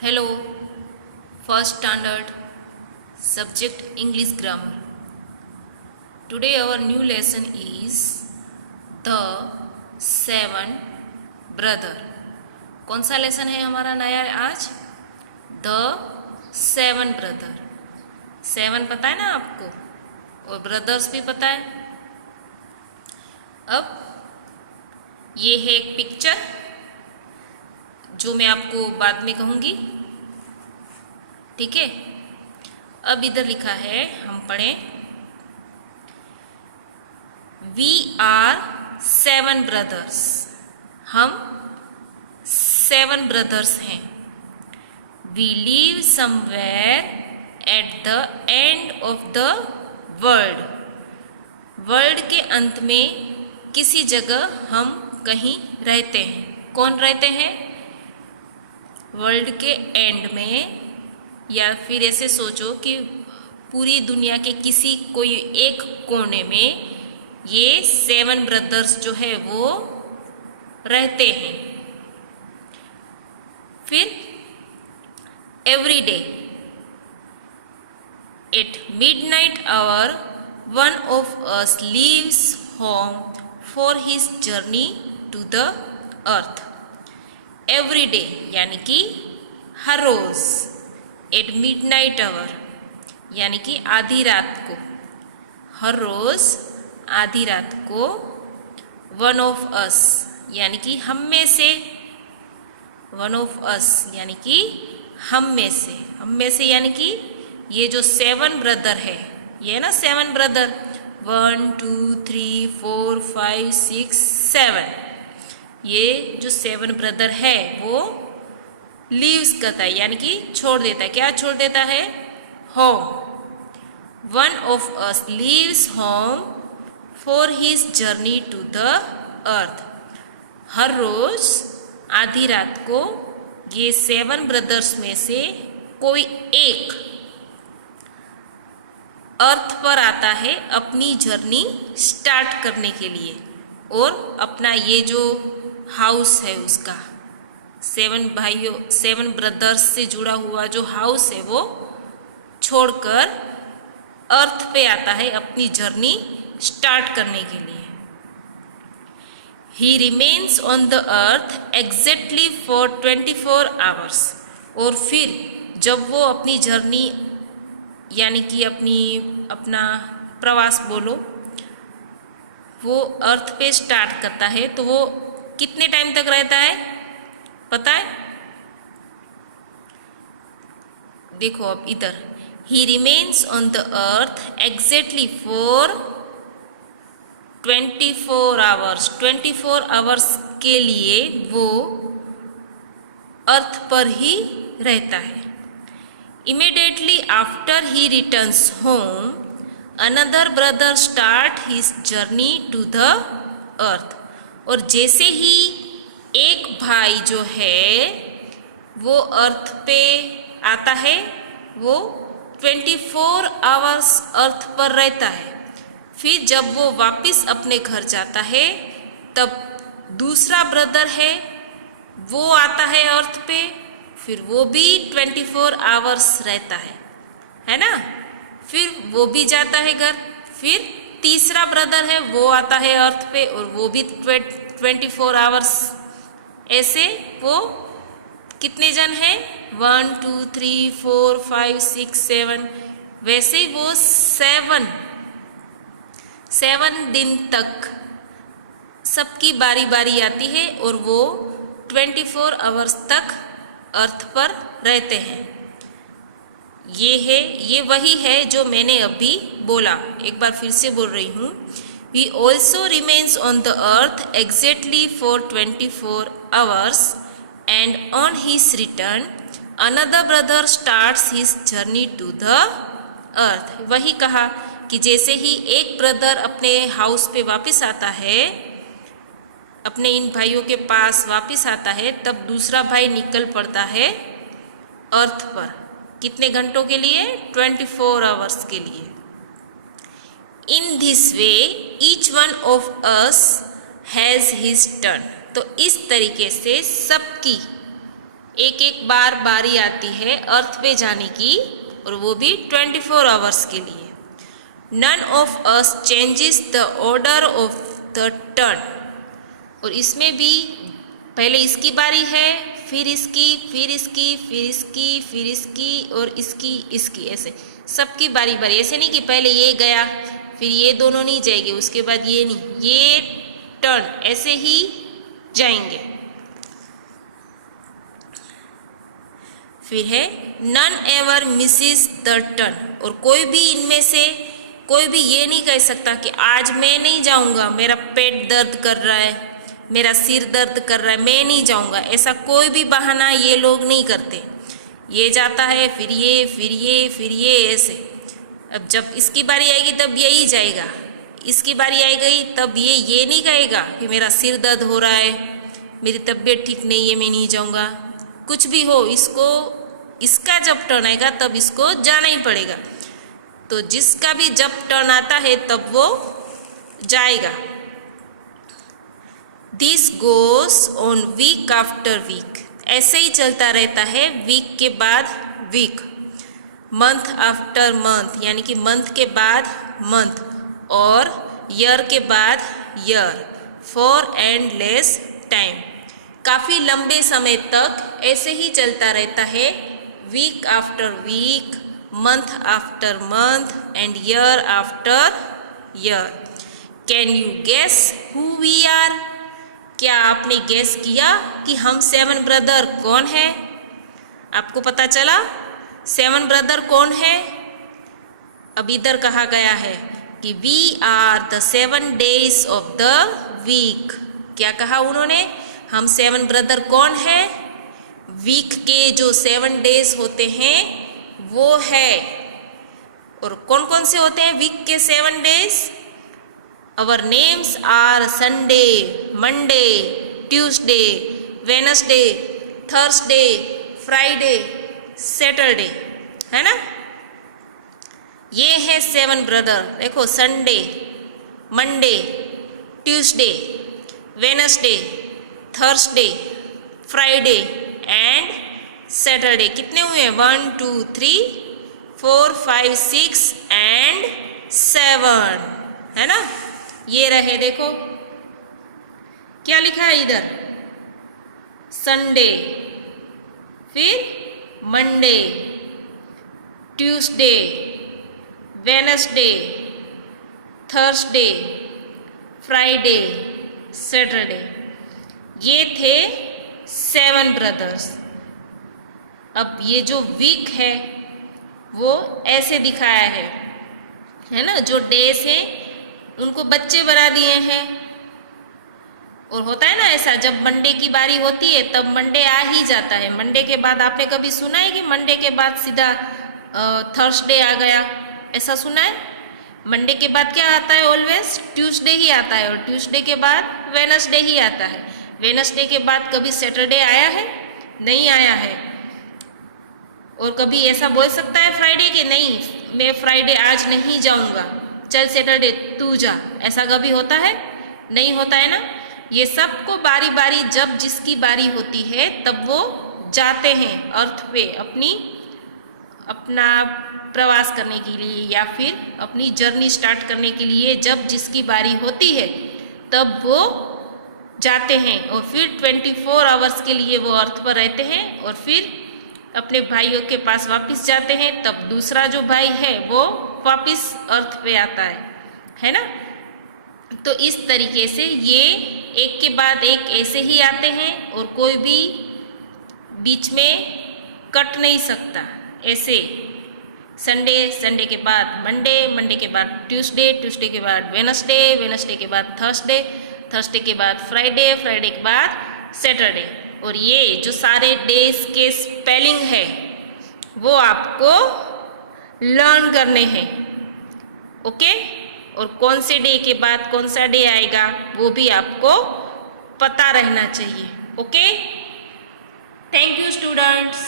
Hello, first standard, subject English grammar. Today our new lesson is The Seven Brother. कौन सा lesson है हमारा नया आज? The seven brother. सेवन पता है ना आपको, और ब्रदर्स भी पता है. अब ये है एक पिक्चर जो मैं आपको बाद में कहूँगी, ठीक है. अब इधर लिखा है, हम पढ़ें. We are seven brothers. हम सेवन ब्रदर्स हैं. We live somewhere at the end of the world. World के अंत में किसी जगह हम कहीं रहते हैं. कौन रहते हैं? वर्ल्ड के एंड में, या फिर ऐसे सोचो कि पूरी दुनिया के किसी कोई एक कोने में ये सेवन ब्रदर्स जो है वो रहते हैं. फिर every day at midnight hour one of us leaves home for his journey to the earth. Every day यानी कि हर रोज. एट मिडनाइट आवर यानी कि आधी रात को. हर रोज आधी रात को. वन ऑफ अस यानी कि हम में से. वन ऑफ अस यानी कि हम में से. हम में से यानी कि ये जो सेवन ब्रदर है, ये ना सेवन ब्रदर, 1 2 3 4 5 6 7. ये जो सेवन ब्रदर है वो लीव्स करता है, यानी कि छोड़ देता है. क्या छोड़ देता है? Home. One of us leaves home for his journey to the earth. हर रोज आधी रात को ये सेवन ब्रदर्स में से कोई एक अर्थ पर आता है अपनी जर्नी स्टार्ट करने के लिए, और अपना ये जो हाउस है उसका, सेवन भाइयों सेवन ब्रदर्स से जुड़ा हुआ जो हाउस है वो छोड़कर अर्थ पे आता है अपनी जर्नी स्टार्ट करने के लिए. ही remains on the earth exactly for 24 hours. और फिर जब वो अपनी जर्नी यानी कि अपना प्रवास बोलो, वो अर्थ पे स्टार्ट करता है, तो वो कितने टाइम तक रहता है पता है? देखो अब इधर, he remains on the earth exactly for 24 hours. 24 hours के लिए वो अर्थ पर ही रहता है. Immediately after he returns home another brother start his journey to the earth. और जैसे ही एक भाई जो है वो अर्थ पे आता है, वो 24 आवर्स अर्थ पर रहता है. फिर जब वो वापस अपने घर जाता है, तब दूसरा ब्रदर है वो आता है अर्थ पे, फिर वो भी 24 आवर्स रहता है ना. फिर वो भी जाता है घर. फिर तीसरा ब्रदर है वो आता है अर्थ पे, और वो भी 24 आवर्स. ऐसे वो कितने जन हैं? 1 2 3 4 5 6 7. वैसे ही वो 7 दिन तक सबकी बारी बारी आती है, और वो 24 आवर्स तक अर्थ पर रहते हैं. ये वही है जो मैंने अभी बोला. एक बार फिर से बोल रही हूँ. He also remains on the earth exactly for 24 hours, and on his return another brother starts his journey to the earth. वही कहा कि जैसे ही एक ब्रदर अपने हाउस पे वापस आता है, अपने इन भाइयों के पास वापस आता है, तब दूसरा भाई निकल पड़ता है अर्थ पर. कितने घंटों के लिए? 24 आवर्स के लिए. In this way each one of us has his turn. तो इस तरीके से सबकी एक एक बार बारी आती है अर्थ पे जाने की, और वो भी 24 आवर्स के लिए। None of us changes the order of the turn, और इसमें भी पहले इसकी बारी है, फिर इसकी, फिर इसकी, फिर इसकी, फिर इसकी, और इसकी ऐसे सबकी बारी बारी। ऐसे नहीं कि पहले ये गया फिर ये दोनों नहीं जाएंगे, उसके बाद ये नहीं, ये टर्न ऐसे ही जाएंगे। फिर है none ever misses the turn, और कोई भी इनमें से कोई भी ये नहीं कह सकता कि आज मैं नहीं जाऊंगा, मेरा पेट दर्द कर रहा है, मेरा सिर दर्द कर रहा है, मैं नहीं जाऊंगा। ऐसा कोई भी बहाना ये लोग नहीं करते। ये जाता है फिर ये, फिर ये, फिर ये, ऐसे। अब जब इसकी बारी आएगी तब यही जाएगा, इसकी बारी आई गई तब ये नहीं कहेगा कि मेरा सिर दर्द हो रहा है, मेरी तबीयत ठीक नहीं है, मैं नहीं जाऊंगा। कुछ भी हो, इसका जब टर्न आएगा तब इसको जाना ही पड़ेगा। तो जिसका भी जब टर्न आता है तब वो जाएगा। This goes on week after week, ऐसे ही चलता रहता है वीक के बाद वीक, मंथ आफ्टर मंथ यानी कि मंथ के बाद मंथ, और ईयर के बाद ईयर, फॉर एंडलेस टाइम। काफ़ी लंबे समय तक ऐसे ही चलता रहता है, week after week, month after month and year after year. Can you guess who we are? क्या आपने गेस किया कि हम 7 ब्रदर कौन है? आपको पता चला 7 ब्रदर कौन है? अब इधर कहा गया है कि we are the 7 days of the week. क्या कहा उन्होंने? हम 7 ब्रदर कौन है? वीक के जो 7 डेज होते हैं वो है। और कौन कौन से होते हैं वीक के 7 days? Our names are Sunday, Monday, Tuesday, Wednesday, Thursday, Friday, Saturday, है ना। ये है 7 ब्रदर। देखो, Sunday, Monday, Tuesday, Wednesday, Thursday, Friday and Saturday. कितने हुए? 1 2 3 4 5 6 एंड 7, है ना। ये रहे, देखो क्या लिखा है इधर, संडे, फिर Monday, Tuesday, Wednesday, Thursday, Friday, Saturday. ये थे 7 ब्रदर्स। अब ये जो वीक है वो ऐसे दिखाया है ना। जो डेज हैं उनको बच्चे बना दिए हैं। और होता है ना ऐसा, जब मंडे की बारी होती है तब मंडे आ ही जाता है। मंडे के बाद आपने कभी सुना है कि मंडे के बाद सीधा थर्सडे आ गया? ऐसा सुना है? मंडे के बाद क्या आता है? ऑलवेज ट्यूसडे ही आता है, और ट्यूसडे के बाद वेनसडे ही आता है। वेनसडे के बाद कभी सैटरडे आया है? नहीं आया है। और कभी ऐसा बोल सकता है फ्राइडे कि नहीं, मैं फ्राइडे आज नहीं जाऊंगा, चल सैटरडे तू जा? ऐसा कभी होता है? नहीं होता है ना। ये सबको बारी बारी, जब जिसकी बारी होती है तब वो जाते हैं अर्थ पे अपना प्रवास करने के लिए, या फिर अपनी जर्नी स्टार्ट करने के लिए। जब जिसकी बारी होती है तब वो जाते हैं, और फिर 24 आवर्स के लिए वो अर्थ पर रहते हैं, और फिर अपने भाइयों के पास वापस जाते हैं। तब दूसरा जो भाई है वो वापस अर्थ पे आता है ना। तो इस तरीके से ये एक के बाद एक ऐसे ही आते हैं, और कोई भी बीच में कट नहीं सकता। ऐसे संडे, संडे के बाद मंडे, मंडे के बाद ट्यूसडे, ट्यूसडे के बाद वेनसडे, वेनसडे के बाद थर्सडे, थर्सडे के बाद फ्राइडे, फ्राइडे के बाद सैटरडे। और ये जो सारे डेज के स्पेलिंग है वो आपको लर्न करने हैं, ओके। और कौन से डे के बाद कौन सा डे आएगा वो भी आपको पता रहना चाहिए, ओके। Thank you students.